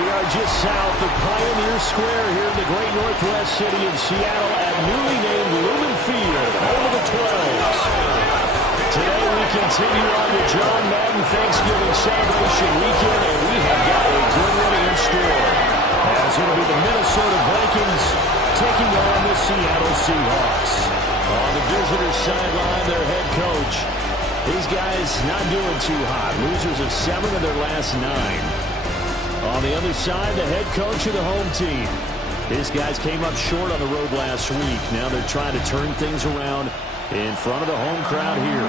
We are just south of Pioneer Square here in the great northwest city of Seattle at newly named Lumen Field, home of the 12s. Today we continue on the John Madden Thanksgiving celebration weekend, and we have got a good one in store. As it'll be the Minnesota Vikings taking on the Seattle Seahawks. On the visitor's sideline, their head coach. These guys not doing too hot. Losers of 7 of their last 9. On the other side, the head coach of the home team. These guys came up short on the road last week. Now they're trying to turn things around in front of the home crowd here.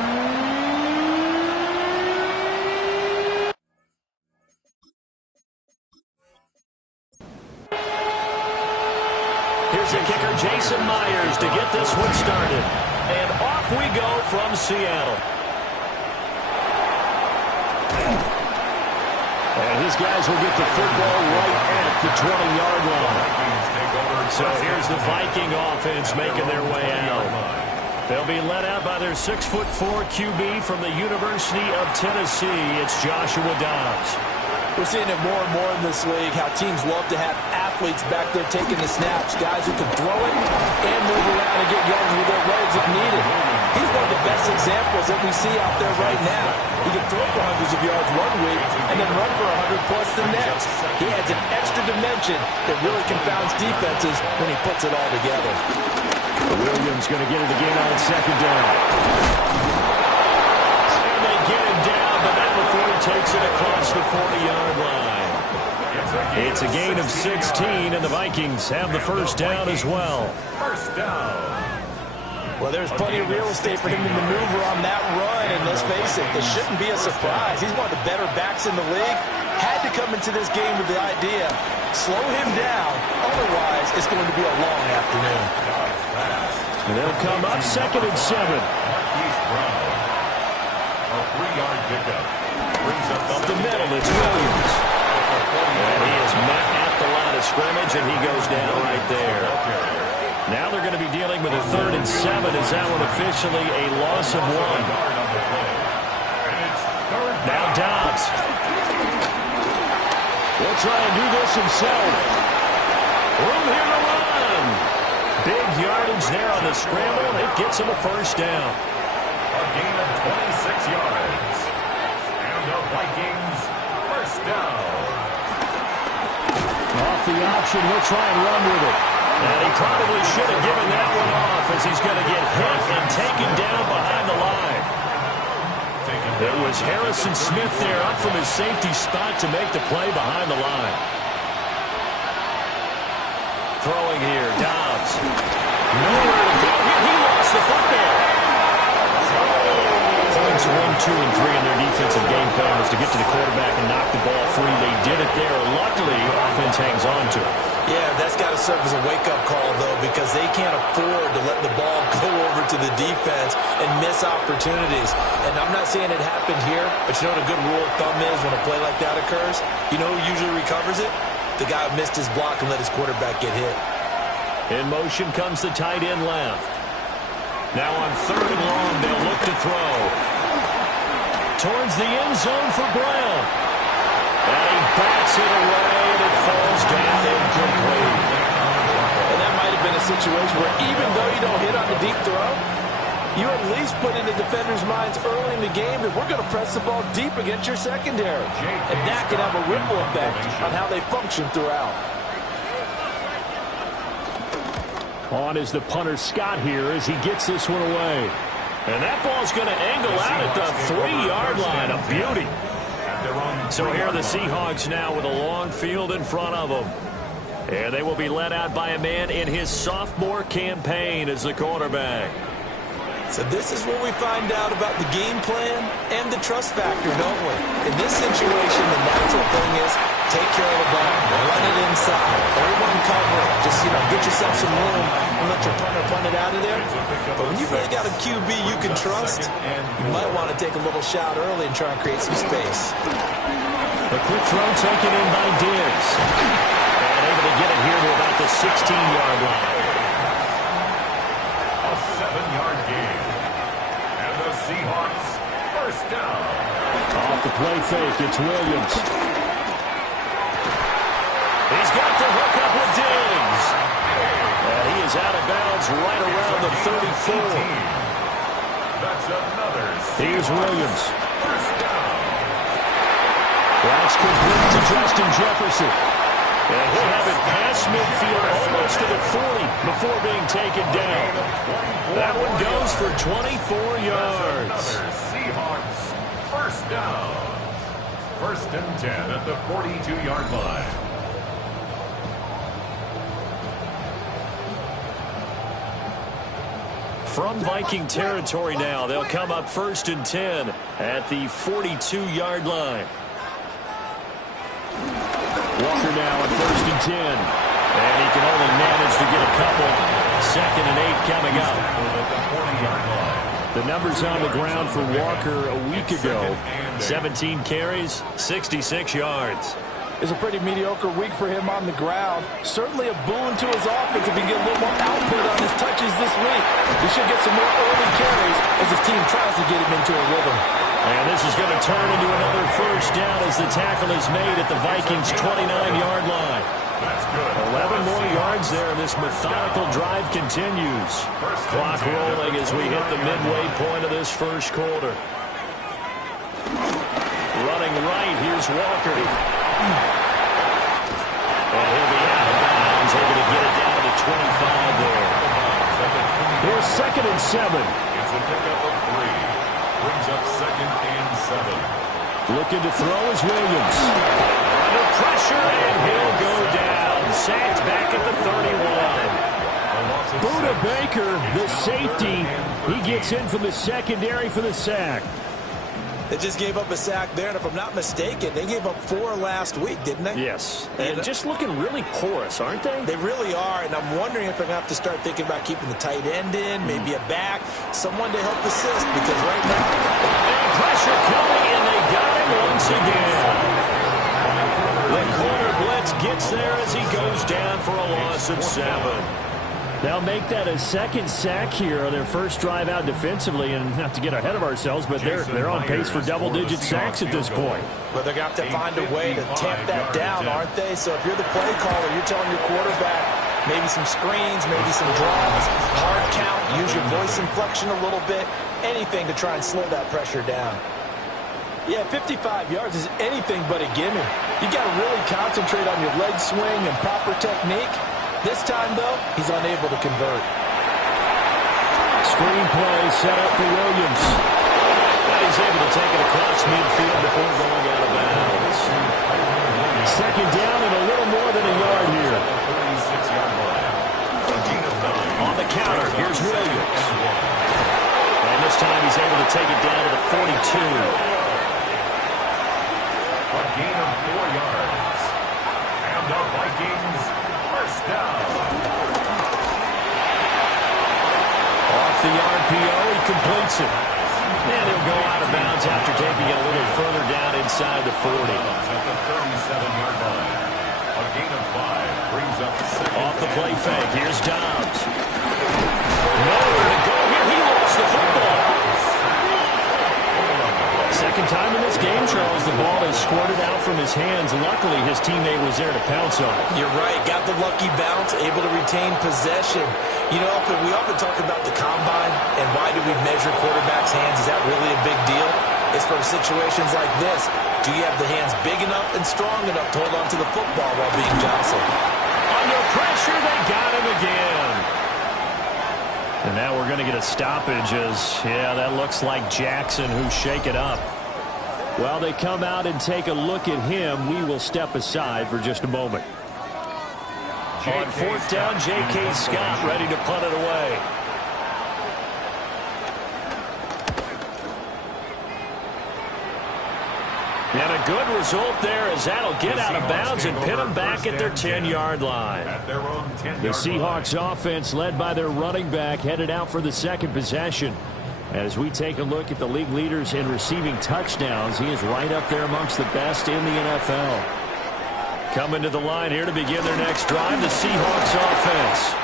Here's the kicker, Jason Myers, to get this one started. And off we go from Seattle. And his guys will get the football right at the 20-yard line. So here's the Viking offense making their way out. They'll be led out by their 6'4" QB from the University of Tennessee. It's Joshua Dobbs. We're seeing it more and more in this league, how teams love to have athletes back there taking the snaps, guys who can throw it and move around and get yards with their legs if needed. He's one of the best examples that we see out there right now. He can throw for hundreds of yards one week and then run for 100-plus the next. He adds an extra dimension that really confounds defenses when he puts it all together. Williams going to get it again on second down. And they get him down, but not before he takes it across the 40-yard line. It's a gain of 16, and the Vikings have the first down as well. First down. Well, there's plenty of real estate for him to maneuver on that run, and let's face it, it shouldn't be a surprise. He's one of the better backs in the league. Had to come into this game with the idea, slow him down, otherwise it's going to be a long afternoon. And they'll come up 2nd and 7. A 3-yard pickup. Brings Up the middle, it's Williams. And he is met at the line of scrimmage, and he goes down right there. Now they're going to be dealing with a 3rd and 7. Is that one officially a loss of 1? Now Dobbs. Will try and do this himself. Room here to run. Big yardage there on the scramble. It gets him a first down. A gain of 26 yards. And the Vikings first down. Off the option, he'll try and run with it. And he probably should have given that one off as he's going to get hit and taken down behind the line. It was Harrison Smith there up from his safety spot to make the play behind the line. Throwing here, Dobbs. Nowhere to go. He lost the football. Points 1, 2, and 3 in their defensive game plan was to get to the quarterback and knock the ball free. They did it there. Luckily, offense hangs on to it. Yeah, that's got to serve as a wake-up call, though, because they can't afford to let the ball go over to the defense and miss opportunities. And I'm not saying it happened here, but you know what a good rule of thumb is when a play like that occurs? You know who usually recovers it? The guy who missed his block and let his quarterback get hit. In motion comes the tight end left. Now on 3rd and long, they'll look to throw. Towards the end zone for Brown. And he bats it away, and it falls down incomplete. And that might have been a situation where even though you don't hit on the deep throw, you at least put in the defenders' minds early in the game that we're going to press the ball deep against your secondary. And that can have a ripple effect on how they function throughout. On is the punter Scott here as he gets this one away. And that ball's going to angle out at the 3-yard line. A beauty. So here are the Seahawks now with a long field in front of them. And they will be led out by a man in his sophomore campaign as the quarterback. So this is where we find out about the game plan and the trust factor, don't we? In this situation, the natural thing is take care of the ball, run it inside, everyone cover it. Just, get yourself some room and let your punter punt it out of there. But when you've really got a QB you can trust, you might want to take a little shot early and try and create some space. A quick throw taken in by Diggs. And able to get it here to about the 16-yard line. A 7-yard gain. And the Seahawks first down. Off the play fake, it's Williams. he's got the hook up with Diggs. And he is out of bounds right around the 34. That's another. Here's Williams. First down. That's complete to Justin Jefferson. And he'll have it past midfield almost to the 40 before being taken down. That one goes for 24 yards. Seahawks first down. 1st and 10 at the 42-yard line. From Viking territory now, they'll come up 1st and 10 at the 42-yard line. Walker now at 1st and 10. And he can only manage to get a couple. 2nd and 8 coming up. The numbers on the ground for Walker a week ago. 17 carries, 66 yards. It's a pretty mediocre week for him on the ground. Certainly a boon to his offense if he can get a little more output on his touches this week. He should get some more early carries as his team tries to get him into a rhythm. And this is going to turn into another first down as the tackle is made at the Vikings' 29-yard line. That's good. 11 more yards there, and this methodical drive continues. Clock rolling as we hit the midway point of this first quarter. Running right, here's Walker. And he'll be out of bounds, able to get it down to the 25 there. Here's 2nd and 7. It's a pickup of 3. Brings up 2nd and 7. Looking to throw is Williams. Under pressure, and he'll go down. Sacked back at the 31. Buda Baker, the safety, he gets in from the secondary for the sack. They just gave up a sack there, and if I'm not mistaken, they gave up 4 last week, didn't they? Yes, and just looking really porous, aren't they? They really are, and I'm wondering if they're going to have to start thinking about keeping the tight end in, maybe a back, someone to help assist, because right now... And pressure coming, and they got him once again. The corner blitz gets there as he goes down for a loss of 7. They'll make that a 2nd sack here on their first drive out defensively, and not to get ahead of ourselves, but they're on pace for double-digit sacks at this point. But they're going to have to find a way to tamp that down, aren't they? So if you're the play caller, you're telling your quarterback maybe some screens, maybe some draws, hard count, use your voice inflection a little bit, anything to try and slow that pressure down. Yeah, 55 yards is anything but a gimme. You got to really concentrate on your leg swing and proper technique. This time, though, he's unable to convert. Screen play set up for Williams. And he's able to take it across midfield before going out of bounds. 2nd down and a little more than a yard here. On the counter, here's Williams. And this time he's able to take it down to the 42. A gain of 4 yards. And the Vikings first down. Off the RPO, he completes it. And he'll go out of bounds after taking it a little further down inside the 40. At the 37-yard line. A gain of 5 brings up 2nd. Off the play fake, here's Dobbs. Nowhere to go here, he lost the football. 2nd time in this game, Charles, the ball is squirted out from his hands. Luckily, his teammate was there to pounce on it. You're right. Got the lucky bounce, able to retain possession. You know, we often talk about the combine and why do we measure quarterbacks' hands. Is that really a big deal? It's for situations like this. Do you have the hands big enough and strong enough to hold on to the football while being jostled? Under pressure, they got him again. And now we're going to get a stoppage as, yeah, that looks like Jackson who's shaken up. While they come out and take a look at him, we will step aside for just a moment. On 4th down, J.K. Scott ready to punt it away. And a good result there as that'll get out of bounds and pin them back at their 10-yard line. The Seahawks offense, led by their running back, headed out for the 2nd possession. As we take a look at the league leaders in receiving touchdowns, he is right up there amongst the best in the NFL. Coming to the line here to begin their next drive, the Seahawks offense.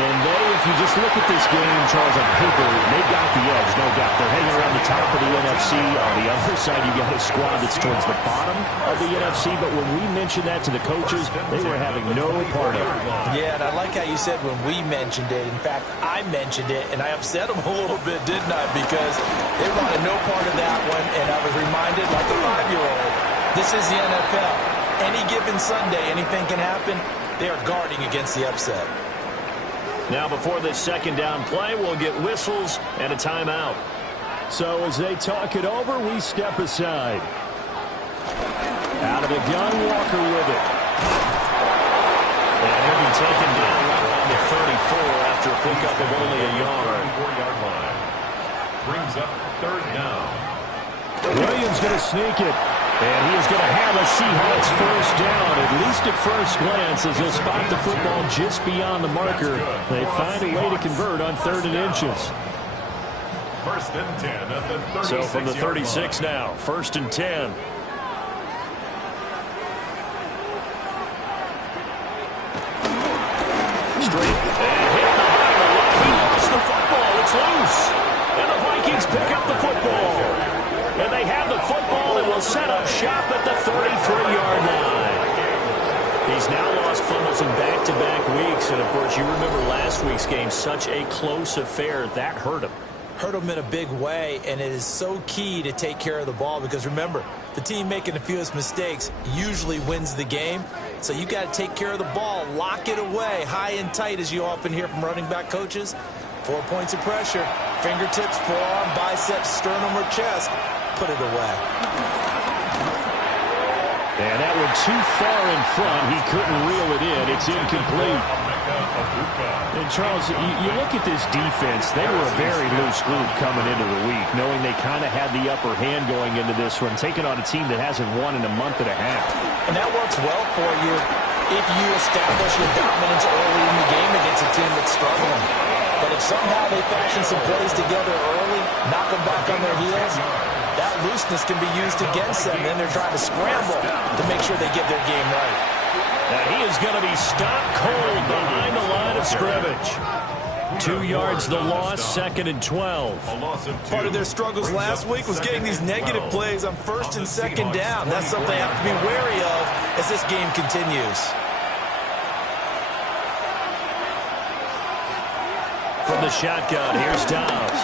And they, if you just look at this game, Charles, on paper, they've got the edge, no doubt. They're hanging around the top of the NFC. On the other side, you got a squad that's towards the bottom of the NFC. But when we mentioned that to the coaches, they were having no part of it. Yeah, and I like how you said when we mentioned it. In fact, I mentioned it, and I upset them a little bit, didn't I? Because they wanted no part of that one, and I was reminded like a 5-year-old, this is the NFL. Any given Sunday, anything can happen. They are guarding against the upset. Now, before this second down play, we'll get whistles and a timeout. So as they talk it over, we step aside. Out of the gun, Walker with it. And he'll be taken down right around the 34 after a pickup of only a yard. 34-yard line. Brings up third down. Williams going to sneak it. And he is going to have a Seahawks first down, at least at first glance, as he'll spot the football just beyond the marker. They find a way to convert on 3rd and inches. First and 10 at the 36-yard So from the 36 line. now, 1st and 10. Straight. And hit behind the line. He lost the football. It's loose. And the Vikings pick up the football. And they have the football and will set up shop at the 33-yard line. He's now lost fumbles in back-to-back weeks. And, of course, you remember last week's game, such a close affair. That hurt him. Hurt him in a big way, and it is so key to take care of the ball because, remember, the team making the fewest mistakes usually wins the game. So you got to take care of the ball, lock it away, high and tight, as you often hear from running back coaches. 4 points of pressure, fingertips, forearm, biceps, sternum, or chest. Put it away. And that one too far in front. He couldn't reel it in. It's incomplete. And, Charles, you look at this defense. They were a very loose group coming into the week, knowing they kind of had the upper hand going into this one, taking on a team that hasn't won in a month and a half. And that works well for you if you establish your dominance early in the game against a team that's struggling. But if somehow they fashion some plays together early, knock them back on their heels, that looseness can be used against them. Then they're trying to scramble to make sure they get their game right. Now he is going to be stopped cold behind the line of scrimmage. 2 yards the loss, 2nd and 12. Part of their struggles last week was getting these negative plays on 1st and 2nd down. That's something they have to be wary of as this game continues. From the shotgun, here's Dobbs.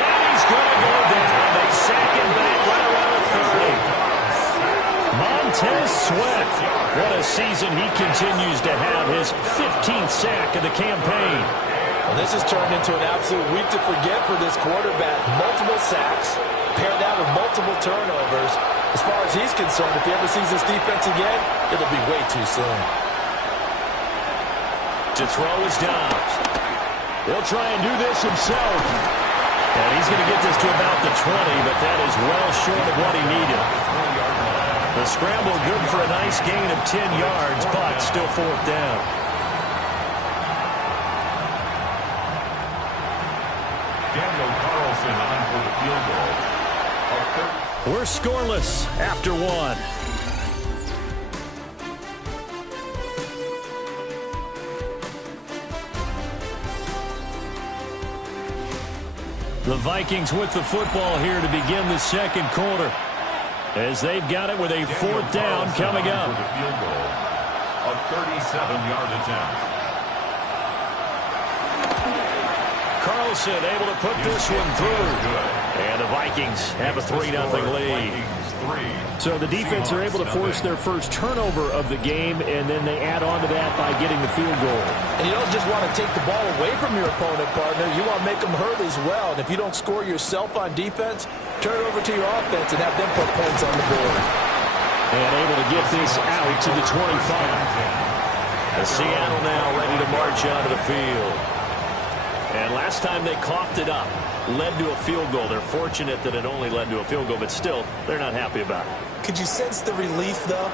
And he's going to go down. They sack him back right around the 30. Montez Sweat. What a season he continues to have. His 15th sack of the campaign. Well, this has turned into an absolute week to forget for this quarterback. Multiple sacks, paired that with multiple turnovers. As far as he's concerned, if he ever sees this defense again, it'll be way too soon. To throw is Dobbs. He'll try and do this himself. And he's going to get this to about the 20, but that is well short of what he needed. The scramble good for a nice gain of 10 yards, but still 4th down. Daniel Carlson on for the field goal. We're scoreless after 1. The Vikings with the football here to begin the 2nd quarter, as they've got it with a 4th down coming up. For the field goal, a 37-yard attempt. Carlson able to put this one through. And the Vikings have a 3-0 lead. So the defense are able to force their first turnover of the game, and then they add on to that by getting the field goal. And you don't just want to take the ball away from your opponent, partner. You want to make them hurt as well. And if you don't score yourself on defense, turn it over to your offense and have them put points on the board. And able to get this out to the 25. The Seattle now ready to march onto the field. And last time they coughed it up, led to a field goal. They're fortunate that it only led to a field goal, but still, they're not happy about it. Could you sense the relief, though,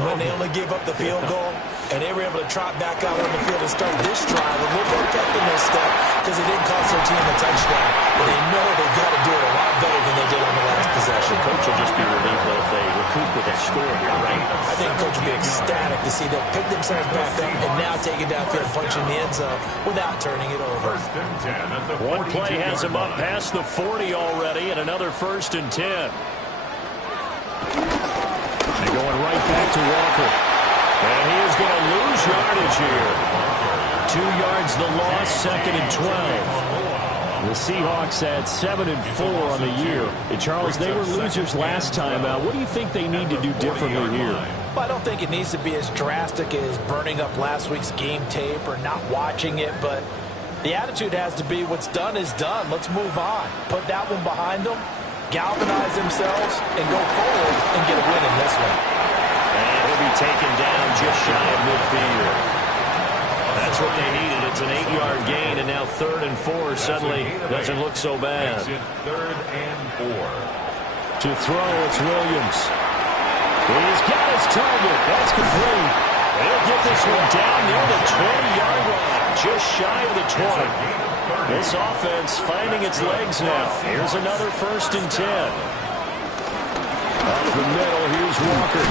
when they only gave up the field goal? And they were able to trot back out on the field and start this drive a little more pep in their step because it didn't cost their team a touchdown. But they know they've got to do it a lot better than they did on the last possession. Coach will just be relieved if they recoup with that score here, right? I think Coach will be ecstatic to see them pick themselves back up and now take it downfield, punching the end zone without turning it over. One play has him up past the 40 already, and another 1st and 10. And going right back to Walker. And he is going to lose yardage here. 2 yards the loss, 2nd and 12. The Seahawks had 7-4 on the year. And Charles, they were losers last time out. What do you think they need to do differently here? Well, I don't think it needs to be as drastic as burning up last week's game tape or not watching it, but the attitude has to be what's done is done. Let's move on. Put that one behind them, galvanize themselves, and go forward and get a win in this one. And he'll be taken down just shy of midfield. That's what they needed. It's an 8-yard gain, and now 3rd and 4 suddenly doesn't look so bad. 3rd and 4. To throw, it's Williams. He's got his target. That's complete. He'll get this one down near the 20-yard line, just shy of the 20. This offense finding its legs now. Here's another 1st and 10. Up the middle, here's Walker.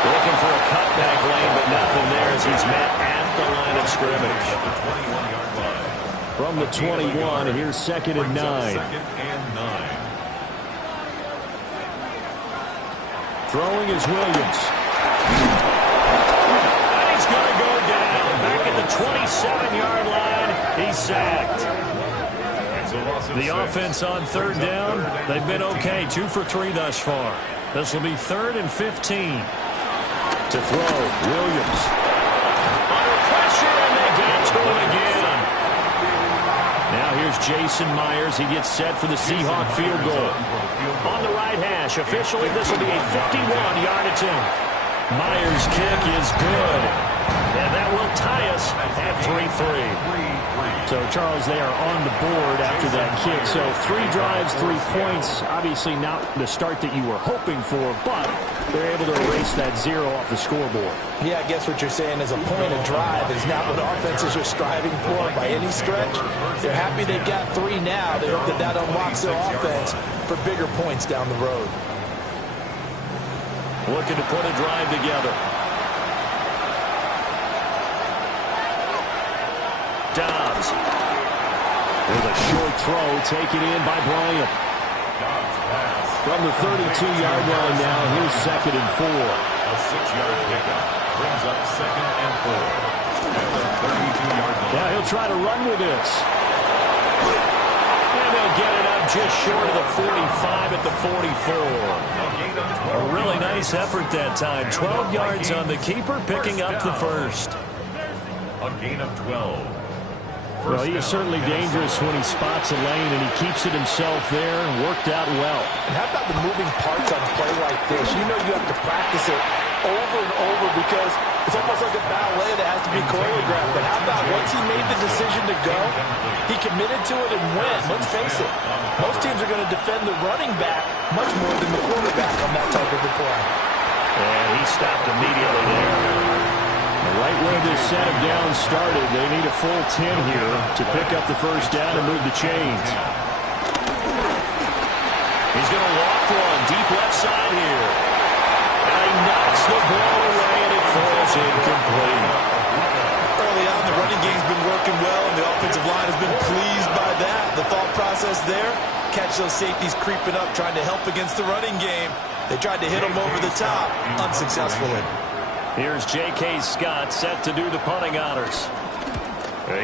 Looking for a cutback lane, but nothing there as he's met at the line of scrimmage. From the 21, here's 2nd and 9. Throwing is Williams. And he's going to go down. Back at the 27-yard line, he's sacked. The offense on 3rd down, they've been okay. 2 for 3 thus far. This will be 3rd and 15. To throw, Williams. Under pressure, and they get to him again. Now here's Jason Myers. He gets set for the Seahawk field goal. On the right hash, officially this will be a 51-yard attempt. Myers' kick is good. And that will tie us at 3-3. So, Charles, they are on the board after that kick. So 3 drives, 3 points. Obviously not the start that you were hoping for, but they're able to erase that 0 off the scoreboard. Yeah, I guess what you're saying is a point of drive is not what offenses are striving for by any stretch. They're happy they got 3 now. They hope that that unlocks their offense for bigger points down the road. Looking to put a drive together. Dobbs. There's a short throw taken in by Bryant. From the 32-yard line now, here's 2nd and 4. A 6-yard pickup brings up 2nd and 4. At the 32-yard line. Now he'll try to run with this. And they'll get it up just short of the 45 at the 44. A really nice effort that time. 12 yards on the keeper, picking up the 1st. A gain of 12. Well, he is certainly dangerous when he spots a lane, and he keeps it himself there and worked out well. And how about the moving parts on a play like this? You know you have to practice it over and over because it's almost like a ballet that has to be choreographed. But how about once he made the decision to go, he committed to it and went. Let's face it, most teams are going to defend the running back much more than the quarterback on that type of a play. And he stopped immediately there. Right where this set of downs started, they need a full 10 here to pick up the 1st down and move the chains. He's going to loft one deep left side here. And he knocks the ball away, and it falls incomplete. Early on, the running game's been working well, and the offensive line has been pleased by that. The thought process there, catch those safeties creeping up, trying to help against the running game. They tried to hit them over the top, unsuccessfully. Here's J.K. Scott set to do the punting honors.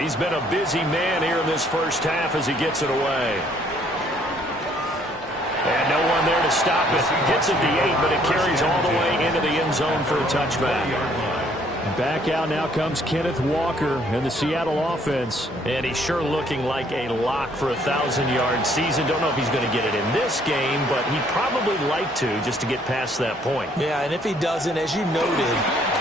He's been a busy man here in this 1st half as he gets it away. And no one there to stop it. Gets it the 8, but it carries all the way into the end zone for a touchback. Back out now comes Kenneth Walker and the Seattle offense. And he's sure looking like a lock for a 1,000-yard season. Don't know if he's going to get it in this game, but he'd probably like to just to get past that point. Yeah, and if he doesn't, as you noted,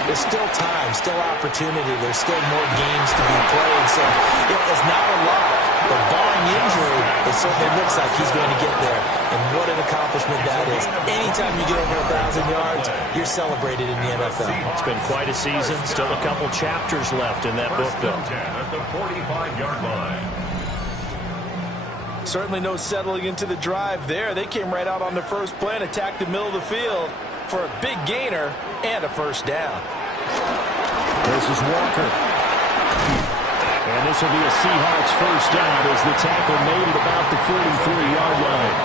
there's still time, still opportunity. There's still more games to be played. So it's not a lot. But barring injury, it certainly looks like he's going to get there. And what an accomplishment that is. Anytime you get over 1,000 yards, you're celebrated in the NFL. It's been quite a season. Still a couple chapters left in that book, though. At the 45-yard line. Certainly no settling into the drive there. They came right out on the first play and attacked the middle of the field for a big gainer and a first down. This is Walker. And this will be a Seahawks first down as the tackle made at about the 43-yard line.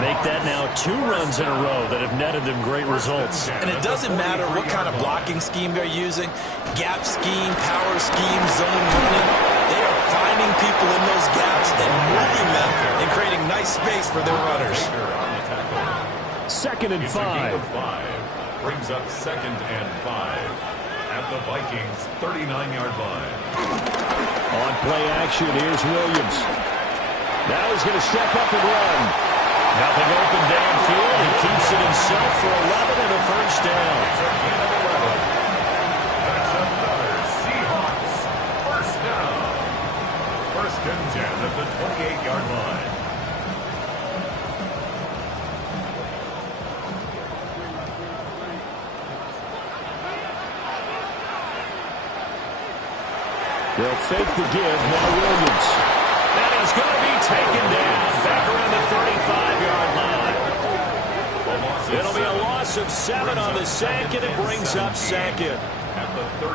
Make that now 2 runs in a row that have netted them great results. And it doesn't matter what kind of blocking scheme they're using, gap scheme, power scheme, zone running. They are finding people in those gaps and moving them and creating nice space for their runners. 2nd and 5. Brings up 2nd and 5. At the Vikings 39-yard line. On play action, here's Williams. Now he's going to step up and run. Nothing open downfield. He keeps it himself for 11 and a first down. That's another Seahawks first down. 1st and 10 at the 28-yard line. They'll fake the give. Now Williams. And he's going to be taken down back around the 35-yard line. It'll be a loss of 7 on the sack, and it brings up 2nd.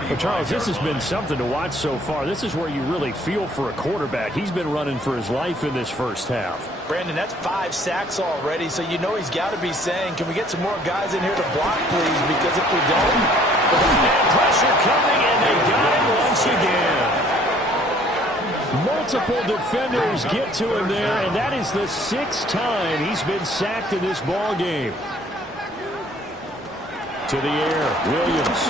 Well, Charles, this has been something to watch so far. This is where you really feel for a quarterback. He's been running for his life in this first half. Brandon, that's 5 sacks already, so you know he's got to be saying, can we get some more guys in here to block, please? Because if we don't... And pressure coming, and they got him once again. Multiple defenders get to him there, and that is the 6th time he's been sacked in this ball game. To the air, Williams.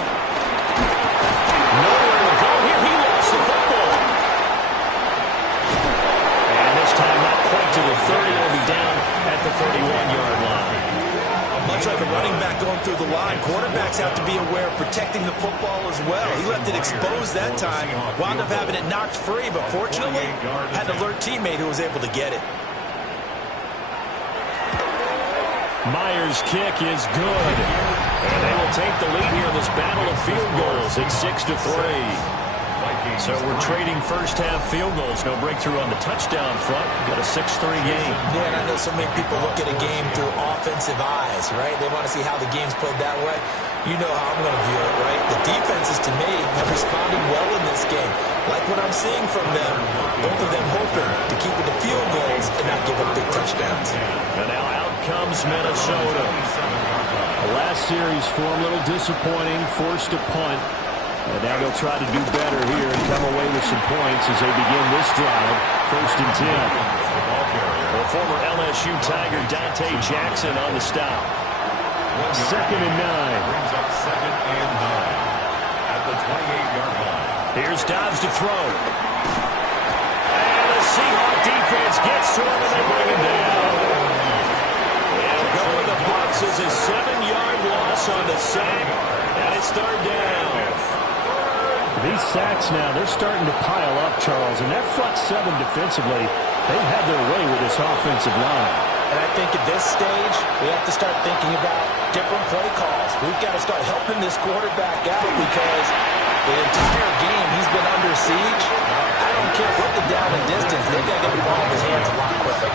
Nowhere to go here. He lost the football. And this time not quite to the 30. He'll be down at the 31-yard line. Much like a running back going through the line, quarterbacks have to be aware of protecting the football as well. He left it exposed that time, wound up having it knocked free, but fortunately had an alert teammate who was able to get it. Myers' kick is good. And they will take the lead here in this battle of field goals. It's 6-3. So we're trading first half field goals. No breakthrough on the touchdown front. Got a 6-3 game. Yeah, and I know so many people look at a game through offensive eyes, right? They want to see how the game's played that way. You know how I'm going to view it, right? The defenses, to me, have responded well in this game. Like what I'm seeing from them, both of them hoping to keep it to field goals and not give up big touchdowns. And now out comes Minnesota. The last series for a little disappointing, forced a punt. And now they'll try to do better here and come away with some points as they begin this drive. 1st and 10. The former LSU Tiger Dante Jackson on the stop. 2nd and 9. Brings up 2nd and 9 at the 28-yard line. Here's Dobbs to throw. And the Seahawks defense gets to him and they bring him down. And go with the Bucs is a 7-yard loss on the sack. And it's 3rd down. These sacks now, they're starting to pile up, Charles. And that front 7 defensively, they've had their way with this offensive line. And I think at this stage, we have to start thinking about different play calls. We've got to start helping this quarterback out because the entire game he's been under siege. I don't care what the down and distance, they've got to get the ball in his hands a lot quicker.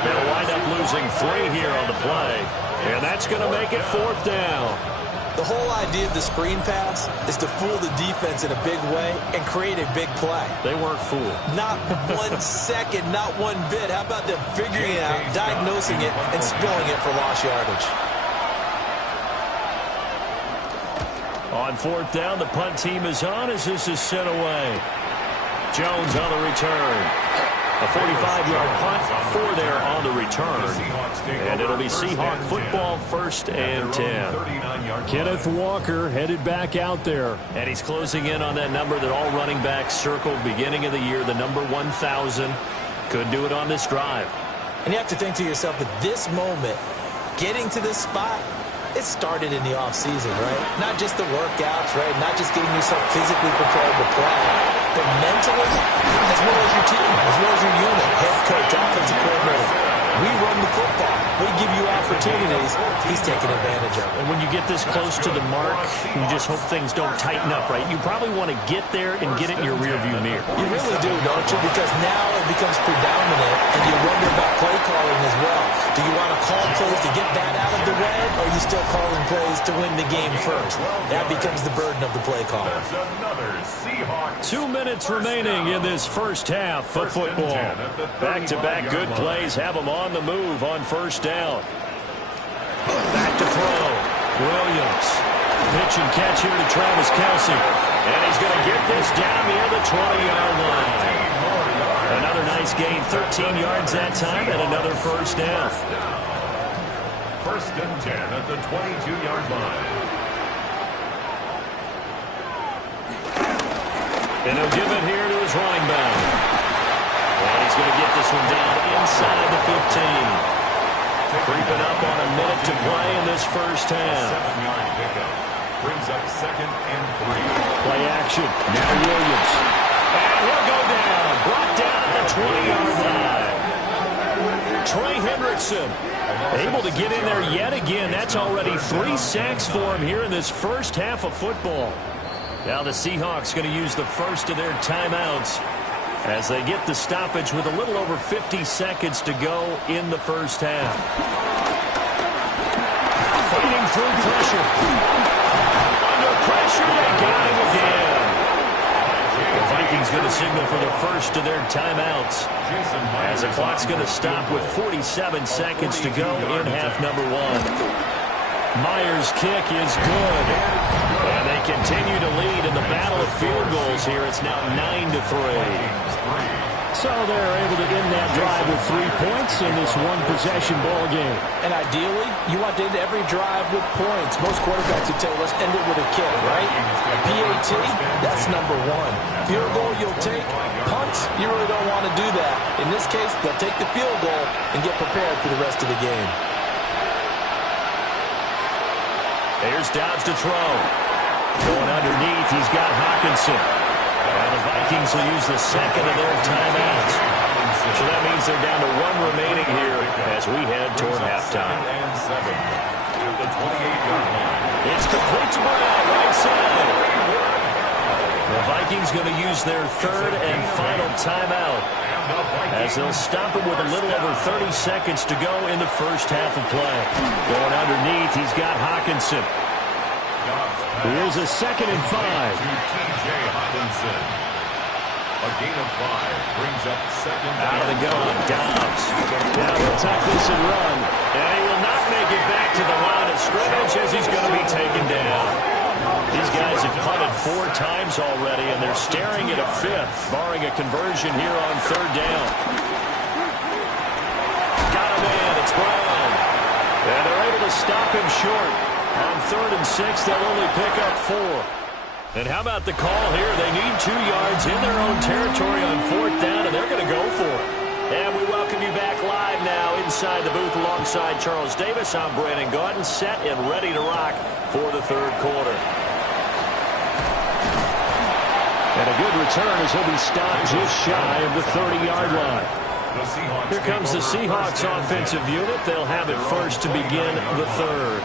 They'll wind up losing 3 here on the play. And that's going to make it 4th down. The whole idea of the screen pass is to fool the defense in a big way and create a big play. They weren't fooled. Not 1 second, not 1 bit. How about them figuring it out, diagnosing it, and spilling it for lost yardage? On 4th down, the punt team is on as this is sent away. Jones on the return. A 45-yard punt, 4 there on the return. And it'll be Seahawk football, 1st and 10. Kenneth Walker headed back out there. And he's closing in on that number that all running backs circled beginning of the year, the number 1,000. Could do it on this drive. And you have to think to yourself, at this moment, getting to this spot, It started in the offseason, right? Not just the workouts, right? Not just getting yourself physically prepared to play, but mentally, as well as your team, as well as your unit, head coach, offensive coordinator. We run the football. We give you opportunities. He's taking advantage of it. And when you get this close to the mark, you just hope things don't tighten up, right? You probably want to get there and get it in your rearview mirror. You really do, don't you? Because now it becomes predominant, and you wonder about play calling as well. Do you want to call plays to get that out of the way, or are you still calling plays to win the game first? That becomes the burden of the play caller. 2 minutes remaining in this first half of football. Back-to-back good plays have them on the move on first down. Back to throw. Williams. Pitch and catch here to Travis Kelce. And he's going to get this down near the 20-yard line. Another nice gain, 13 yards that time, and another first down. First and 10 at the 22-yard line. And he'll give it here to his running back. And he's going to get this one down inside the 15. Creeping up on a minute to play in this first half. 7-yard pickup. Brings up second and 3. Play action. Now Williams. And he'll go down. Brought down at the 20-yard line. Trey Hendrickson able to get in there yet again. That's already 3 sacks for him here in this first half of football. Now the Seahawks going to use the first of their timeouts as they get the stoppage with a little over 50 seconds to go in the first half. Fighting through pressure. Under pressure, they got him again. The Vikings going to signal for the first of their timeouts as the clock's going to stop with 47 seconds to go in half number 1. Myers' kick is good. And they continue to lead in the battle of field goals here. It's now 9-3. So they're able to end that drive with 3 points in this one-possession ball game. And ideally, you want to end every drive with points. Most quarterbacks would tell us end it with a kick, right? PAT, that's number 1. Field goal you'll take. Punts, you really don't want to do that. In this case, they'll take the field goal and get prepared for the rest of the game. Here's Dobbs to throw. Going underneath, he's got Hawkinson. And the Vikings will use the second of their timeouts. So that means they're down to 1 remaining here as we head toward halftime. It's complete to Brown, right side. The Vikings going to use their third and final timeout as they'll stop him with a little over 30 seconds to go in the first half of play. Going underneath, he's got Hawkinson. Here's a 2nd and 5. TJ Hawkinson. A gain of 5 brings up second down. Out of the gun, Dobbs. Now he'll tuck this and run. And he will not make it back to the line of scrimmage as he's going to be taken down. These guys have punted 4 times already, and they're staring at a 5th, barring a conversion here on 3rd down. Got him in. It's Brown. And they're able to stop him short. On 3rd and 6, they'll only pick up 4. And how about the call here? They need 2 yards in their own territory on 4th down, and they're going to go for it. And we welcome you back live now inside the booth alongside Charles Davis. I'm Brandon Gaudin, set and ready to rock for the 3rd quarter. And a good return as he'll be stopped just shy of the 30-yard line. Here comes the Seahawks offensive unit. They'll have it first to begin the 3rd.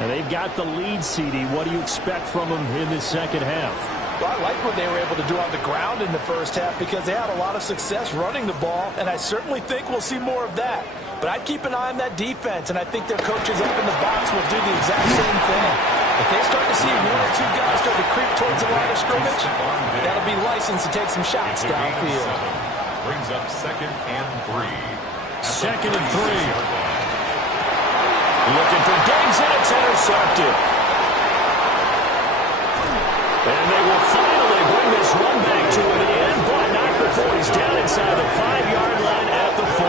And they've got the lead, CD. What do you expect from them in this second half? Well, I like what they were able to do on the ground in the first half because they had a lot of success running the ball, and I certainly think we'll see more of that. But I'd keep an eye on that defense, and I think their coaches up in the box will do the exact same thing. If they start to see 1 or 2 guys start to creep towards the line of scrimmage, that'll be licensed to take some shots downfield. Brings up 2nd and 3. 2nd and 3. Looking for Diggs, and it's intercepted. And they will finally bring this run back to an end, but not before he's down inside the 5-yard line at the 4.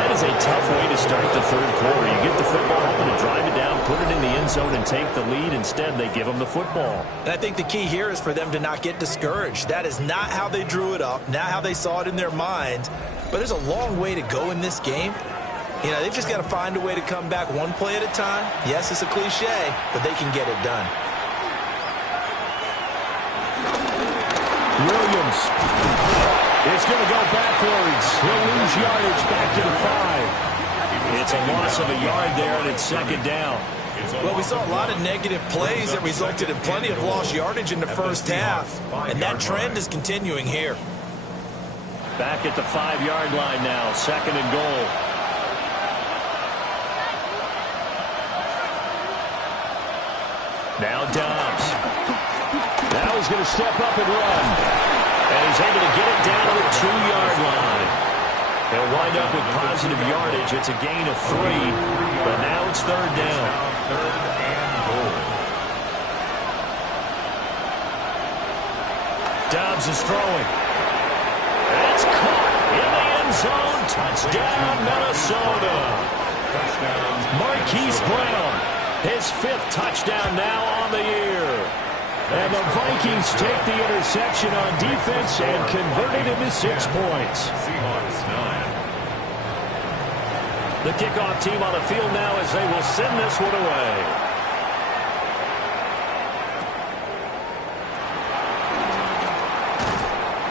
That is a tough way to start the 3rd quarter. You get the football, hoping to drive it down, put it in the end zone, and take the lead. Instead, they give them the football. And I think the key here is for them to not get discouraged. That is not how they drew it up, not how they saw it in their minds. But there's a long way to go in this game. You know, they've just got to find a way to come back one play at a time. Yes, it's a cliche, but they can get it done. Williams is going to go backwards. He'll lose yardage back to the 5. It's a loss of a yard there, and it's second down. Well, we saw a lot of negative plays that resulted in plenty of lost yardage in the first half, and that trend is continuing here. Back at the 5-yard line now, second and goal. Now Dobbs. Now he's going to step up and run. And he's able to get it down to the 2-yard line. He'll wind up with positive yardage. It's a gain of 3, but now it's third down. Third and goal. Dobbs is throwing. It's caught in the end zone. Touchdown, Minnesota. Touchdown. Marquise Brown, his 5th touchdown now on the year. And the Vikings take the interception on defense and convert it into 6 points. Seahawks 9. The kickoff team on the field now as they will send this one away.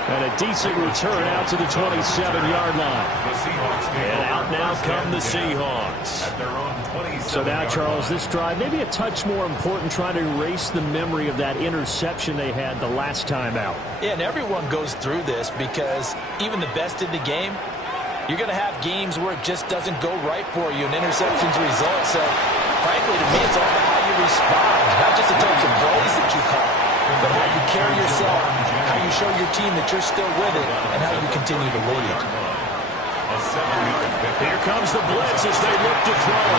And a decent return out to the 27-yard line. And out now come the Seahawks. At their own 27. So now, Charles, this drive maybe a touch more important, trying to erase the memory of that interception they had the last time out. Yeah, and everyone goes through this because even the best in the game, you're going to have games where it just doesn't go right for you, and interceptions result. So, frankly, to me, it's all about how you respond, not just the types of plays that you call, but how you carry yourself, how you show your team that you're still with it, and how you continue to lead. Here comes the blitz as they look to throw.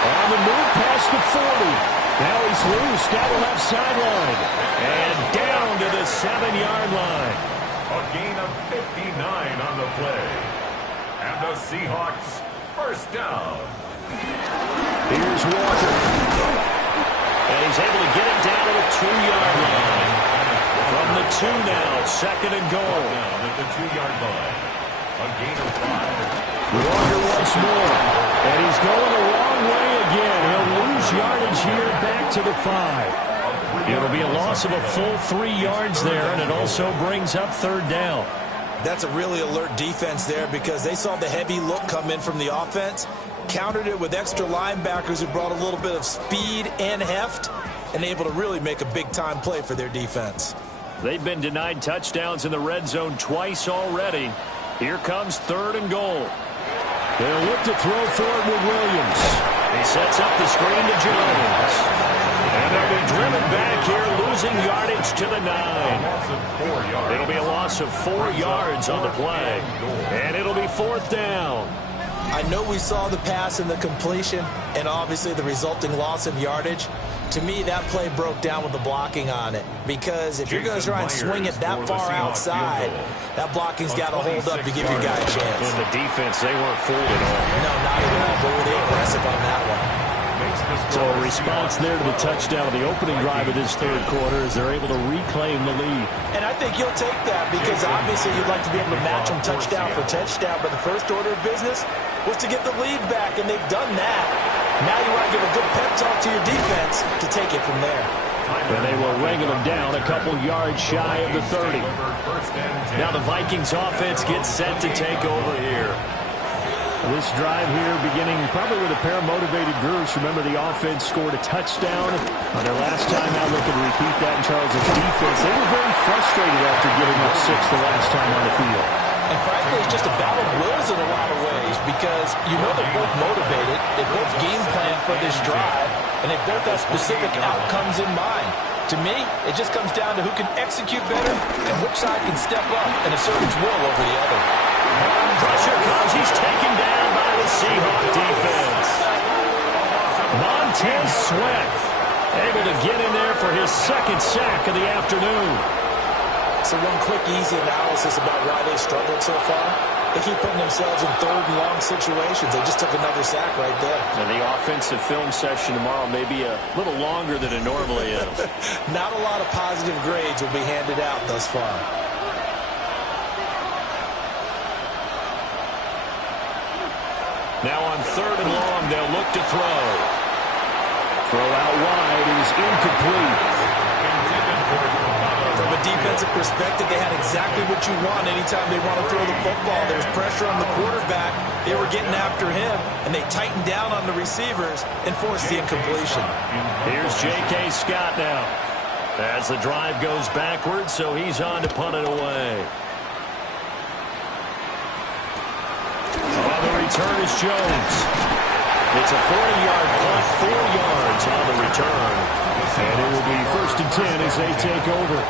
On the move past the 40. Now he's loose down the left sideline. And down to the 7-yard line. A gain of 59 on the play. And the Seahawks first down. Here's Walker. And he's able to get it down to the 2-yard line. From the 2 now, second and goal. Down at the 2-yard line. A gain of 5. Walker once more. And he's going the wrong way again. He'll lose yardage here back to the 5. It'll be a loss of a full 3 yards there, and it also brings up third down. That's a really alert defense there because they saw the heavy look come in from the offense, countered it with extra linebackers who brought a little bit of speed and heft, and able to really make a big-time play for their defense. They've been denied touchdowns in the red zone twice already. Here comes third and goal. They'll look to throw for it with Williams. He sets up the screen to Jones. And they'll be driven back here, losing yardage to the 9. It'll be a loss of 4 yards on the play. And it'll be fourth down. I know we saw the pass and the completion and obviously the resulting loss of yardage. To me, that play broke down with the blocking on it. Because if you're going to try and swing it that far outside, that blocking's got to hold up to give your guy a chance. In the defense, they weren't fooled at all. No, not at all, but were they aggressive on that one. So a response there to the touchdown of the opening drive of this third quarter as they're able to reclaim the lead. And I think you'll take that because obviously you'd like to be able to match them touchdown for touchdown, but the first order of business was to get the lead back, and they've done that. Now you want to give a good pep talk to your defense to take it from there. And they were ringing them down a couple yards shy of the 30. Now the Vikings offense gets set to take over here. This drive here beginning probably with a pair of motivated groups. Remember, the offense scored a touchdown on their last time out. Looking to repeat that in Charles' defense. They were very frustrated after giving up 6 the last time on the field. And frankly, it's just a battle of wills in a lot of ways because you know they're both motivated. They both game plan for this drive, and they both have specific outcomes in mind. To me, it just comes down to who can execute better and which side can step up and assert its will over the other. Pressure comes. He's taken down by the Seahawks defense. Montez Sweat able to get in there for his second sack of the afternoon. So one quick, easy analysis about why they struggled so far. They keep putting themselves in third and long situations. They just took another sack right there. And the offensive film session tomorrow may be a little longer than it normally is. Not a lot of positive grades will be handed out thus far. Now on 3rd and long, they'll look to throw. Throw out wide is incomplete. From a defensive perspective, they had exactly what you want anytime they want to throw the football. There's pressure on the quarterback. They were getting after him, and they tightened down on the receivers and forced the incompletion. Here's J.K. Scott now. As the drive goes backwards, so he's on to punt it away. On the return is Jones. It's a 40-yard punt, 4 yards on the return. And it will be 1st and 10 as they take over.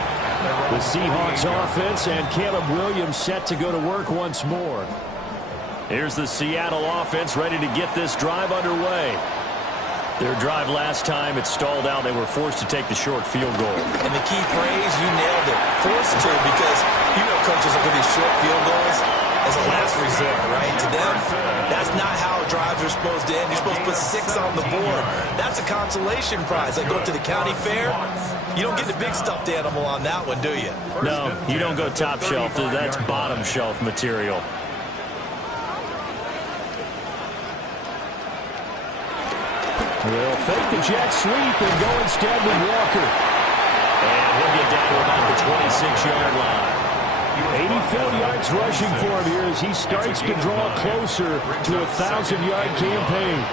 The Seahawks offense and Caleb Williams set to go to work once more. Here's the Seattle offense ready to get this drive underway. Their drive last time, it stalled out. They were forced to take the short field goal. And the key phrase, you nailed it. Forced to, because you know coaches look at these short field goals as a last resort, right? To them, that's not how drives are supposed to end. You're supposed to put 6 on the board. That's a consolation prize. Like going to the county fair, you don't get the big stuffed animal on that one, do you? No, you don't go top shelf. That's bottom shelf material. They'll fake the jet sweep and go instead with Walker. And he'll get down to about the 26-yard line. 84 yards rushing for him here as he starts to draw closer to a 1,000-yard campaign.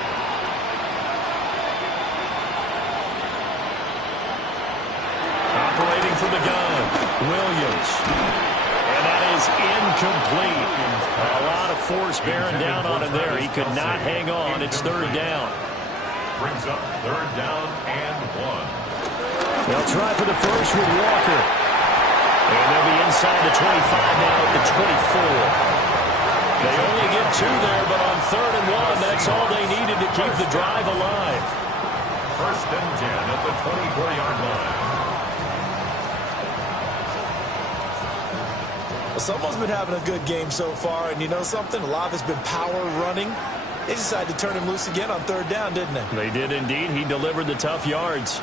Operating from the gun, Williams. And that is incomplete. A lot of force bearing down on him there. He could not hang on. It's 3rd down. Brings up 3rd down and 1. They'll try for the first with Walker. And they'll be inside the 25 now at the 24. They only get 2 there, but on 3rd and 1, that's all they needed to keep the drive alive. 1st and 10 at the 24-yard line. Well, someone's been having a good game so far, and you know something? A lot of it's been power running. They decided to turn him loose again on 3rd down, didn't they? They did indeed. He delivered the tough yards.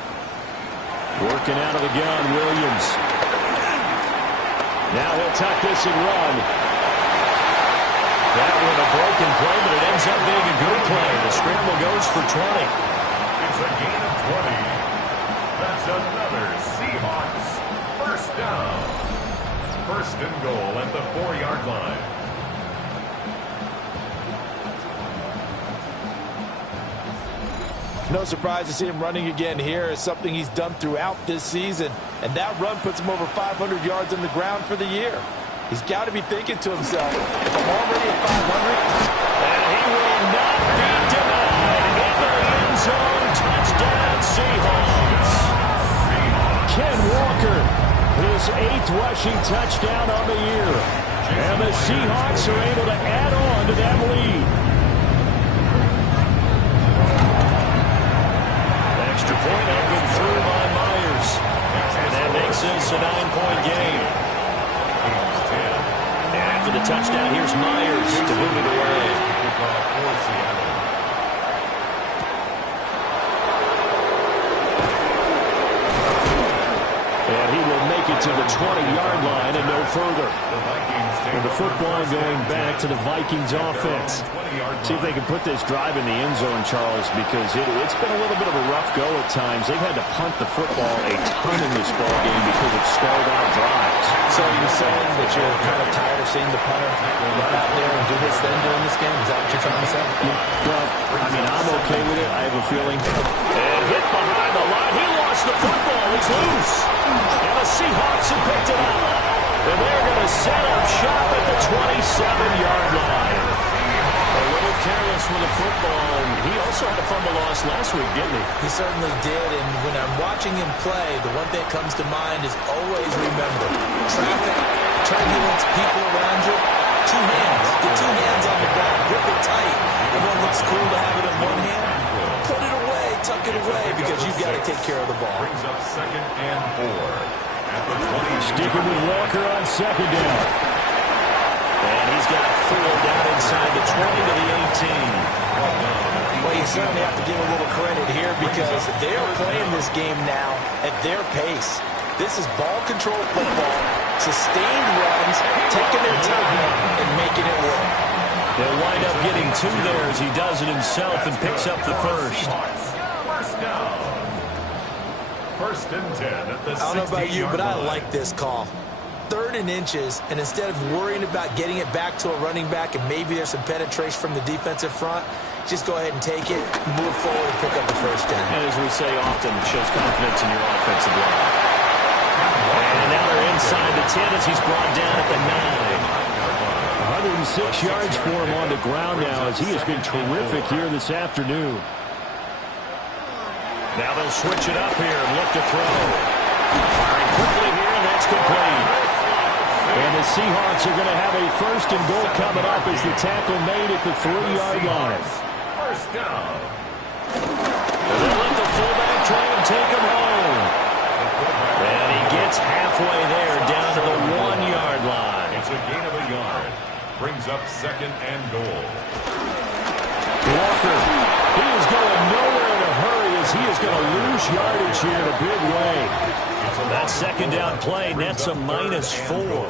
Working out of the gun, Williams. Now he'll tuck this and run. That one a broken play, but it ends up being a good play. The scramble goes for 20. It's a gain of 20. That's another Seahawks 1st down. 1st and goal at the 4-yard line. No surprise to see him running again here. It's something he's done throughout this season. And that run puts him over 500 yards on the ground for the year. He's got to be thinking to himself, if I'm already at 500... And he will not be denied. In the end zone, touchdown Seahawks. Ken Walker, his 8th rushing touchdown on the year. And the Seahawks are able to add on to that lead. Extra point up and through by Myers. And that makes this a 9-point game. And after the touchdown, here's Myers to move it away. And he will make it to the 20-yard line and no further. And the football going back to the Vikings offense. See if they can put this drive in the end zone, Charles, because it's been a little bit of a rough go at times. They've had to punt the football a ton in this ball game because of stalled out drives. So you're saying that you're kind of tired of seeing the punter look out there and do his thing during this game? Is that what you're trying to say? Well, I mean, I'm okay with it. I have a feeling. And hit behind the line. He lost the football. It's loose. And the Seahawks have picked it up. And they're going to set up shop at the 27-yard line. A little careless with the football, and he also had a fumble loss last week, didn't he? He certainly did, and when I'm watching him play, the one thing that comes to mind is always remember, traffic, turbulence, people around you, 2 hands. Get 2 hands on the ball, grip it tight. And when it looks cool to have it in one hand, put it away, tuck it away, because you've got to take care of the ball. Brings up 2nd and 4. Sticking with Walker on 2nd down. And he's got 4 down inside the 20 to the 18. Well, you certainly have to give a little credit here because they're playing this game now at their pace. This is ball control football, sustained runs, taking their time, and making it work. They'll wind up getting 2 there as he does it himself and picks up the first. First down. First and 10 at the 16-yard line. I don't know about you, but I like this call. 3rd and inches, and instead of worrying about getting it back to a running back and maybe there's some penetration from the defensive front, just go ahead and take it, move forward, and pick up the first down. And as we say often, it shows confidence in your offensive line. And now they're inside the 10 as he's brought down at the 9. 106 yards for him on the ground now as he has been terrific here this afternoon. Now they'll switch it up here and look to throw. Firing quickly here, and that's complete. And the Seahawks are going to have a first and goal coming up as the tackle made at the 3-yard line. First down. And they'll let the fullback try and take him home. And he gets halfway there down to the 1-yard line. It's a gain of a yard. Brings up 2nd and goal. Walker, he is going nowhere in a hurry as he is going to lose yardage here in a big way. That 2nd down play nets a -4.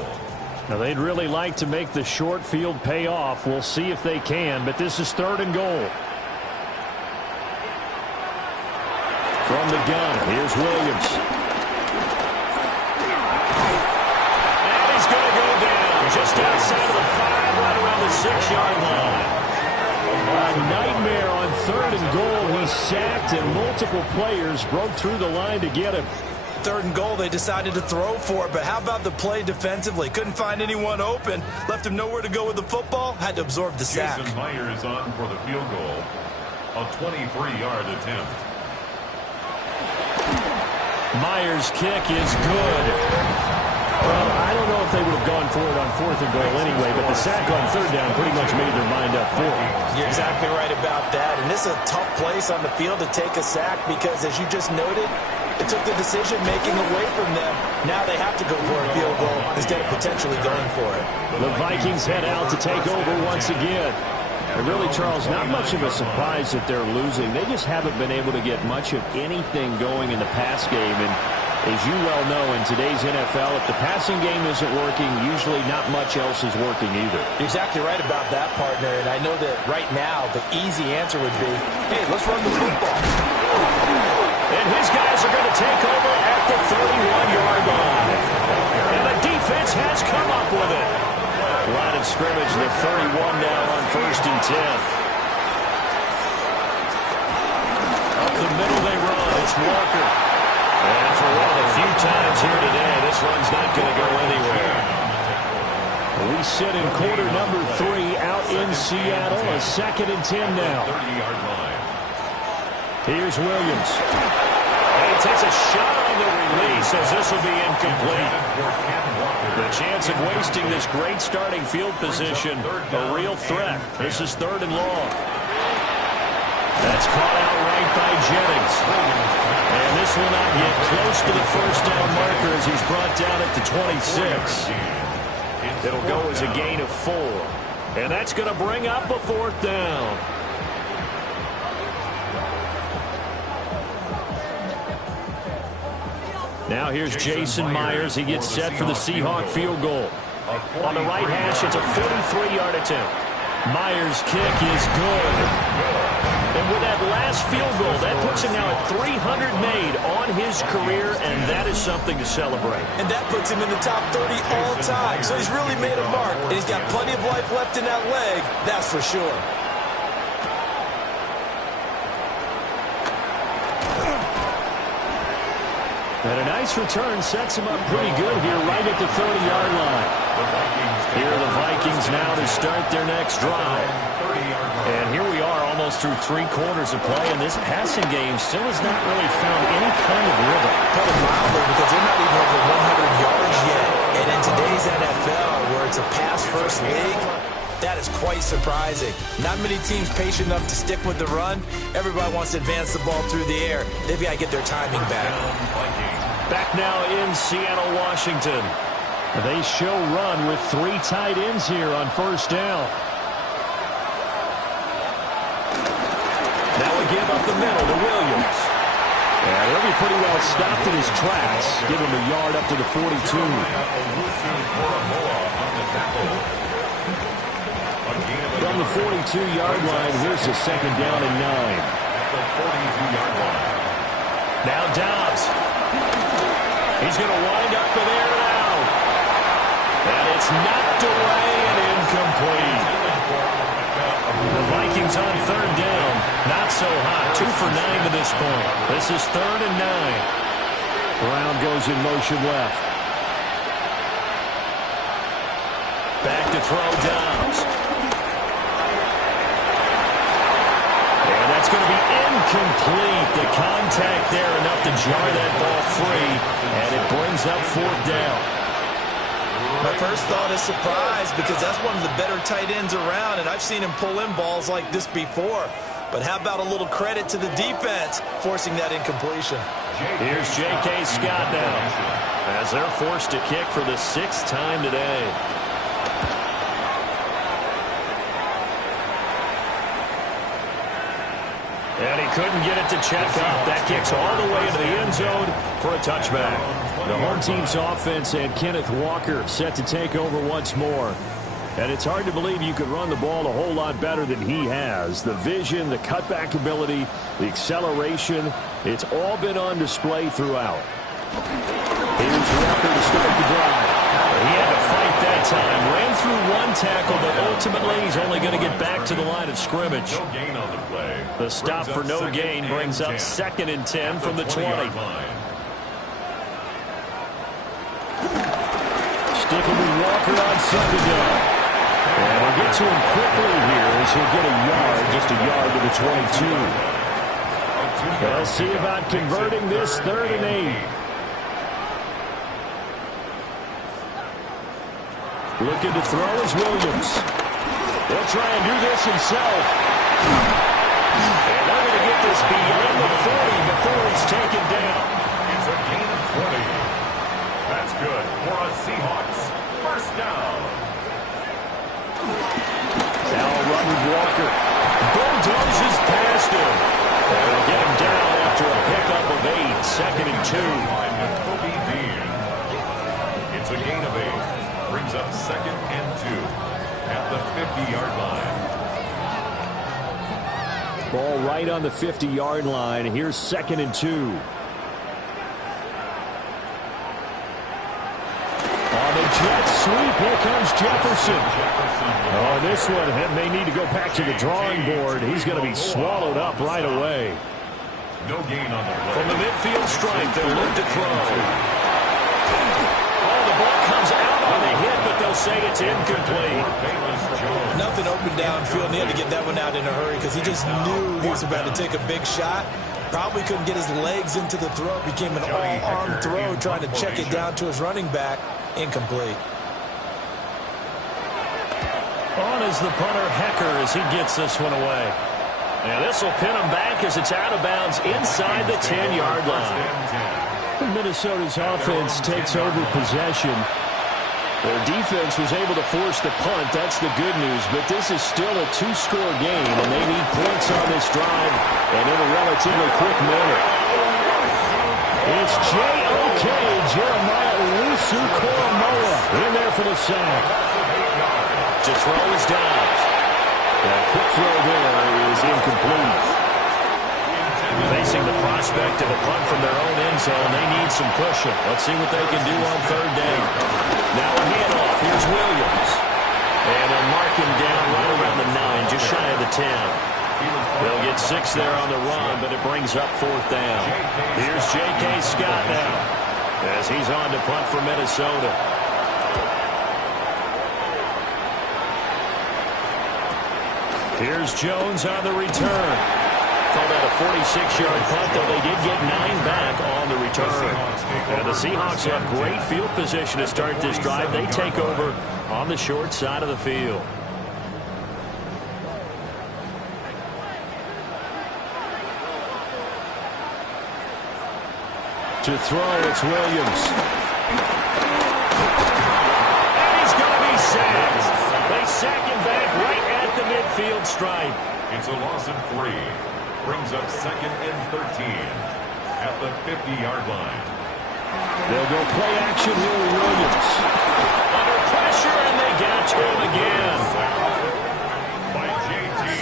Now they'd really like to make the short field pay off. We'll see if they can, but this is 3rd and goal. From the gun, here's Williams. And he's going to go down just outside of the 5, right around the 6-yard line. A nightmare on 3rd and goal. He's sacked, and multiple players broke through the line to get him. 3rd and goal, they decided to throw for it, but how about the play defensively? Couldn't find anyone open, left him nowhere to go with the football, had to absorb the sack. Jason Myers on for the field goal. A 23-yard attempt. Myers' kick is good. Well, I don't know if they would have gone for it on 4th and goal anyway, but the sack on 3rd down pretty much made their mind up for it. You're exactly right about that, and this is a tough place on the field to take a sack because, as you just noted, it took the decision-making away from them. Now they have to go for a field goal instead of potentially going for it. The Vikings head out to take over once again. And really, Charles, not much of a surprise that they're losing. They just haven't been able to get much of anything going in the pass game. And as you well know, in today's NFL, if the passing game isn't working, usually not much else is working either. You're exactly right about that, partner. And I know that right now the easy answer would be, hey, let's run the football. And his guys are going to take over at the 31-yard line. And the defense has come up with it. Line of scrimmage, the 31 now on 1st and 10. Up the middle they run. It's Walker. And for one of the few times here today, this run's not going to go anywhere. We sit in quarter number 3 out in Seattle. A 2nd and 10 now. 30-yard line. Here's Williams. And he takes a shot on the release as this will be incomplete. The chance of wasting this great starting field position, a real threat. This is 3rd and long. That's caught out right by Jennings. And this will not get close to the 1st down marker as he's brought down at the 26. It'll go as a gain of 4. And that's going to bring up a 4th down. Now here's Jason Myers. He gets set for the Seahawk field goal. On the right hash, it's a 43-yard attempt. Myers' kick is good. And with that last field goal, that puts him now at 300 made on his career, and that is something to celebrate. And that puts him in the top 30 all time. So he's really made a mark, and he's got plenty of life left in that leg, that's for sure. And a nice return sets him up pretty good here right at the 30-yard line. Here are the Vikings now to start their next drive. And here we are almost through 3 quarters of play, and this passing game still has not really found any kind of rhythm. Put it mildly, because they're not even over 100 yards yet. And in today's NFL, where it's a pass-first league, that is quite surprising. Not many teams patient enough to stick with the run. Everybody wants to advance the ball through the air. They've got to get their timing back. Back now in Seattle, Washington. They show run with 3 tight ends here on 1st down. Now we give up the middle to Williams. And he'll be pretty well stopped in his tracks. Give him a yard up to the 42. From the 42-yard line, here's a second down and 9. The 42-yard line. Now Dobbs. He's going to wind up in there now. And it's knocked away and incomplete. The Vikings on third down. Not so hot. 2 for 9 to this point. This is 3rd and 9. Brown goes in motion left. Back to throw Dobbs. And that's going to be incomplete. The contact there enough to jar that ball free. And it brings up 4th down. My first thought is surprise because that's one of the better tight ends around, and I've seen him pull in balls like this before. But how about a little credit to the defense forcing that incompletion? Here's J.K. Scott now as they're forced to kick for the 6th time today. And he couldn't get it to check up. That kicks all the way into the end zone for a touchback. The home team's offense and Kenneth Walker set to take over once more. And it's hard to believe you could run the ball a whole lot better than he has. The vision, the cutback ability, the acceleration, it's all been on display throughout. Here's Walker to start the drive. He had to fight that time. Ran through one tackle, but ultimately he's only going to get back to the line of scrimmage. No gain on the play. The stop for no gain brings up 2nd and 10 from the 20. Sticking with Walker on 2nd down. And we'll get to him quickly here as he'll get a yard, just a yard to the 22. They'll see about converting this 3rd and 8. Looking to throw is Williams. He'll try and do this himself. And they're going to get this beyond the 40 before he's taken down. It's a gain of 20. That's good for a Seahawks. First down. Now run with Walker. Bulldozes past him. They'll get him down after a pickup of 8. 2nd and 2. It's a gain of 8. Brings up 2nd and 2 at the 50-yard line. Ball right on the 50-yard line. Here's 2nd and 2. On the jet sweep, here comes Jefferson. Oh, this one may need to go back to the drawing board. He's going to be swallowed up right away. No gain on the play. From the midfield stripe, they'll look to throw. Oh, the ball comes out on the hit, but they'll say it's incomplete. Nothing open downfield, and he had to get that one out in a hurry because he just knew he was about to take a big shot. Probably couldn't get his legs into the throw. Became an all-arm throw trying to check it down to his running back. Incomplete. On is the punter, Hecker, as he gets this one away. Now this will pin him back as it's out of bounds inside the 10-yard line. Minnesota's offense takes over possession. Their defense was able to force the punt. That's the good news. But this is still a 2-score game, and they need points on this drive and in a relatively quick manner. It's J.O.K. Jeremiah Owusu-Koramoah in there for the sack. To throw is Dobbs. That quick throw there is incomplete. Facing the prospect of a punt from their own end zone, they need some pushing. Let's see what they can do on 3rd down. Now a handoff. Here's Williams. And they'll mark him down right around the 9, just shy of the 10. They'll get 6 there on the run, but it brings up 4th down. Here's J.K. Scott now as he's on to punt for Minnesota. Here's Jones on the return. Called that a 46-yard punt, though they did get 9 back on the return. And the Seahawks have great field position to start this drive. They take over on the short side of the field. To throw, it's Williams. And he's going to be sacked. They sack him back right at the midfield stripe. It's a loss of 3. Brings up 2nd and 13 at the 50-yard line. They'll go play action here with Williams. Under pressure, and they got to him again.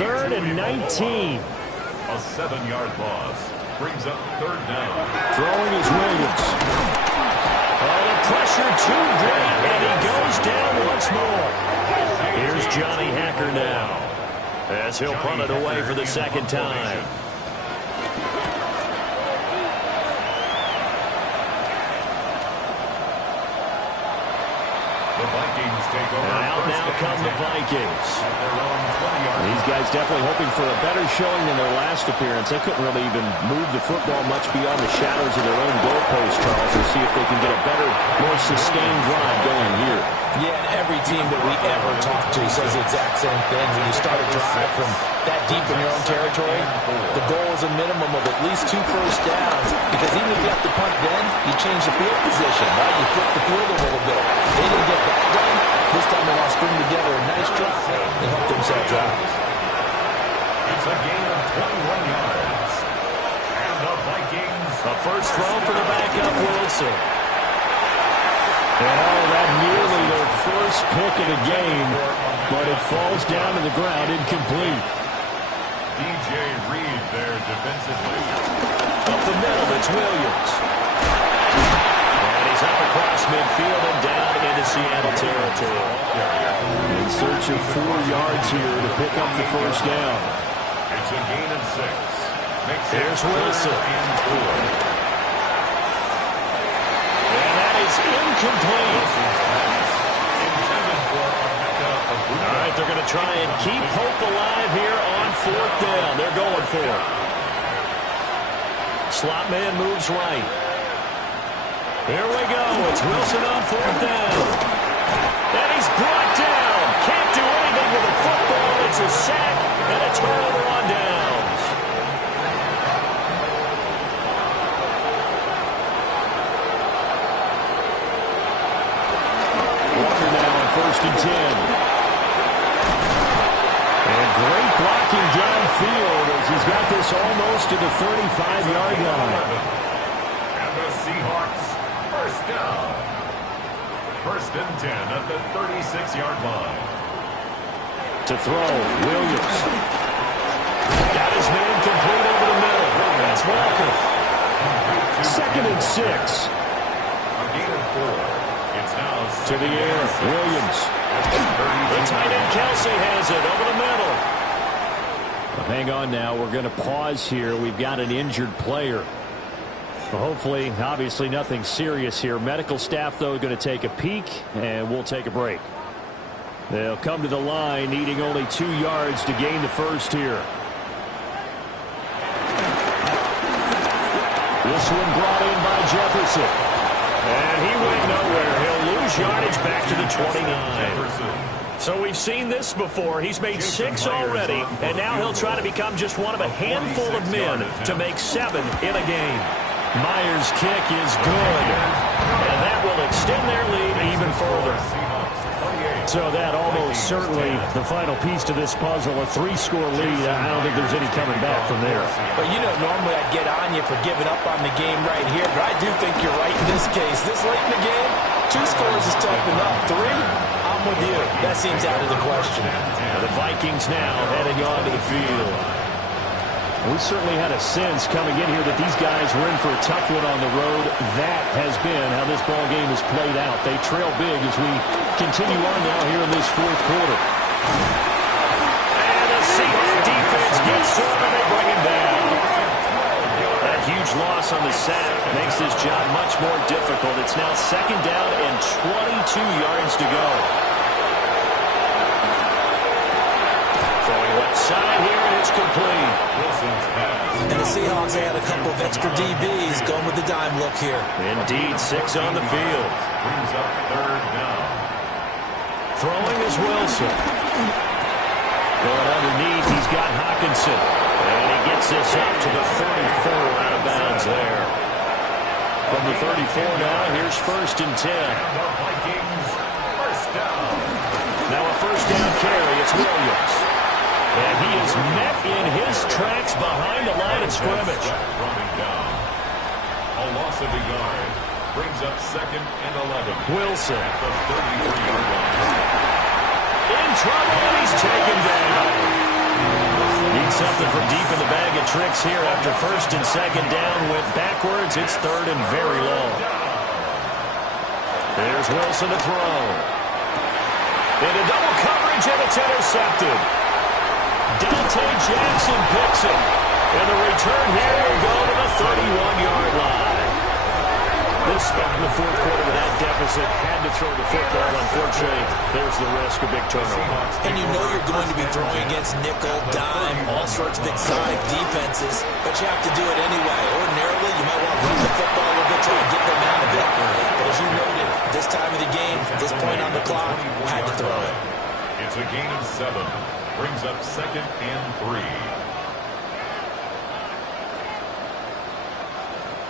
3rd and 19. A 7-yard loss brings up 3rd down. Throwing is Williams. Oh, the pressure too great, and he goes down once more. Here's Johnny Hacker now, as he'll punt it away for the second time. The Vikings take over. Out now come the Vikings. These guys definitely hoping for a better showing than their last appearance. They couldn't really even move the football much beyond the shadows of their own goalpost, Charles, and see if they can get a better, more sustained drive going here. Yeah, and every team that we ever talk to says the exact same thing. When you start a drive from that deep in your own territory, the goal is a minimum of at least 2 first downs, because even if you have to punt then, you change the field position, right? You flip the field a little bit. They didn't get that done. This time they want to string together a nice drive and help themselves out. It's a gain of 21 yards. And the Vikings. A first throw for the backup, Wilson. And that nearly their first pick of the game, but it falls down to the ground incomplete. DJ Reed there defensively. Up the middle, it's Williams. And he's up across midfield and down into Seattle territory. In search of 4 yards here to pick up the first down. It's a gain of 6. Here's Wilson. And that is incomplete. All right, they're going to try and keep hope alive here on 4th down. They're going for it. Slot man moves right. Here we go. It's Wilson on 4th down. And he's brought down. Can't do anything with the football. It's a sack and a turnover on downs. Walker now on 1st and 10. And great blocking downfield as he's got this almost to the 35-yard line. And the Seahawks, first down. 1st and 10 at the 36-yard line. To throw, Williams. Got his man complete over the middle. That's Walker. 2nd and 6. A gain of 4. It's now To the air, Williams. The tight end Kelsey has it over the middle. Well, hang on now. We're going to pause here. We've got an injured player. Well, hopefully, obviously nothing serious here. Medical staff, though, going to take a peek, and we'll take a break. They'll come to the line, needing only 2 yards to gain the first here. This one brought in by Jefferson. And he went nowhere. He'll lose yardage back to the 29. So we've seen this before. He's made 6 already, and now he'll try to become just one of a handful of men to make 7 in a game. Myers' kick is good, and that will extend their lead even further. So that almost certainly the final piece to this puzzle, a 3-score lead. I don't think there's any coming back from there. But you know, normally I'd get on you for giving up on the game right here, but I do think you're right in this case. This late in the game, 2 scores is tough enough. 3, I'm with you. That seems out of the question. The Vikings now heading onto the field. We certainly had a sense coming in here that these guys were in for a tough one on the road. That has been how this ball game has played out. They trail big as we continue on now here in this 4th quarter. And the Seahawks defense gets to him and they bring him down. That huge loss on the sack makes this job much more difficult. It's now 2nd down and 22 yards to go. Throwing left side here, and it's complete. And the Seahawks had a couple of extra DBs going with the dime look here. Indeed, 6 on the field. Brings up 3rd down. Throwing is Wilson. Going underneath, he's got Hawkinson. And he gets this up to the 34 out of bounds there. From the 34 now, here's 1st and 10. And the Vikings, first down. Now a first down carry, it's Williams. And he is met in his tracks behind the line of scrimmage. Running down. A loss of a yard. Brings up 2nd and 11. Wilson. At the 33-yard line. In trouble, and he's taken down. something from deep in the bag of tricks here after first and second down went backwards. It's third and very long. There's Wilson to throw. Into double coverage, and it's intercepted. Dante Jackson picks him. And the return here will go to the 31-yard line. This spot in the fourth quarter with that deficit had to throw the football. Unfortunately, there's the risk of big turnover. And you know you're going to be throwing against nickel, dime, all sorts of exotic defenses, but you have to do it anyway. Ordinarily, you might want to run the football a little bit, try to get them out of it. But as you noted, this time of the game, this point on the clock, had to throw it. It's a gain of 7. Brings up 2nd and 3.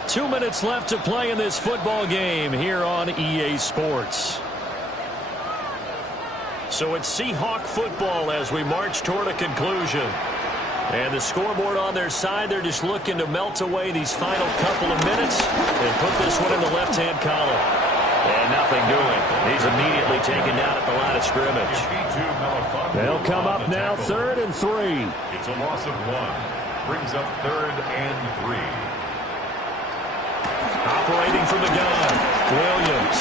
2 minutes left to play in this football game here on EA Sports. So it's Seahawk football as we march toward a conclusion. And the scoreboard on their side, they're just looking to melt away these final couple of minutes and put this one in the left-hand column. And nothing doing. He's immediately taken down at the line of scrimmage. They'll come up now, 3rd and 3. It's a loss of 1. Brings up 3rd and 3. Operating from the gun, Williams.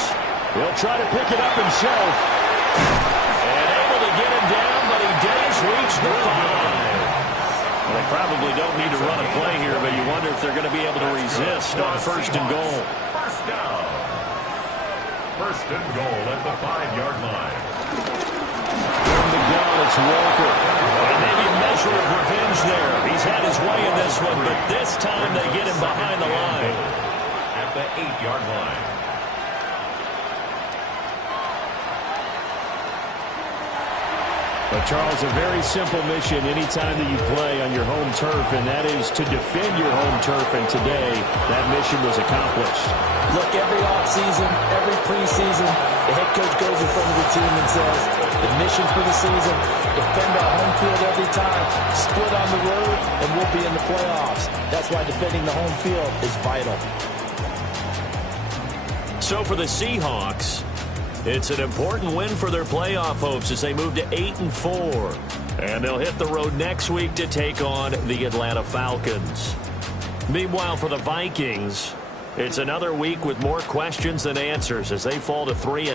He'll try to pick it up himself. And able to get him down, but he does reach the 5. Well, they probably don't need to run a play here, but you wonder if they're going to be able to resist on 1st and goal. First down. 1st and goal at the 5-yard line. From the gun, it's Walker. And maybe a measure of revenge there. He's had his way in this one, but this time they get him behind the line. At the 8-yard line. But, Charles, a very simple mission anytime that you play on your home turf, and that is to defend your home turf. And today, that mission was accomplished. Look, every offseason, every preseason, the head coach goes in front of the team and says, the mission for the season, defend our home field every time, split on the road, and we'll be in the playoffs. That's why defending the home field is vital. So for the Seahawks, it's an important win for their playoff hopes as they move to 8-4. And they'll hit the road next week to take on the Atlanta Falcons. Meanwhile, for the Vikings, it's another week with more questions than answers as they fall to 3.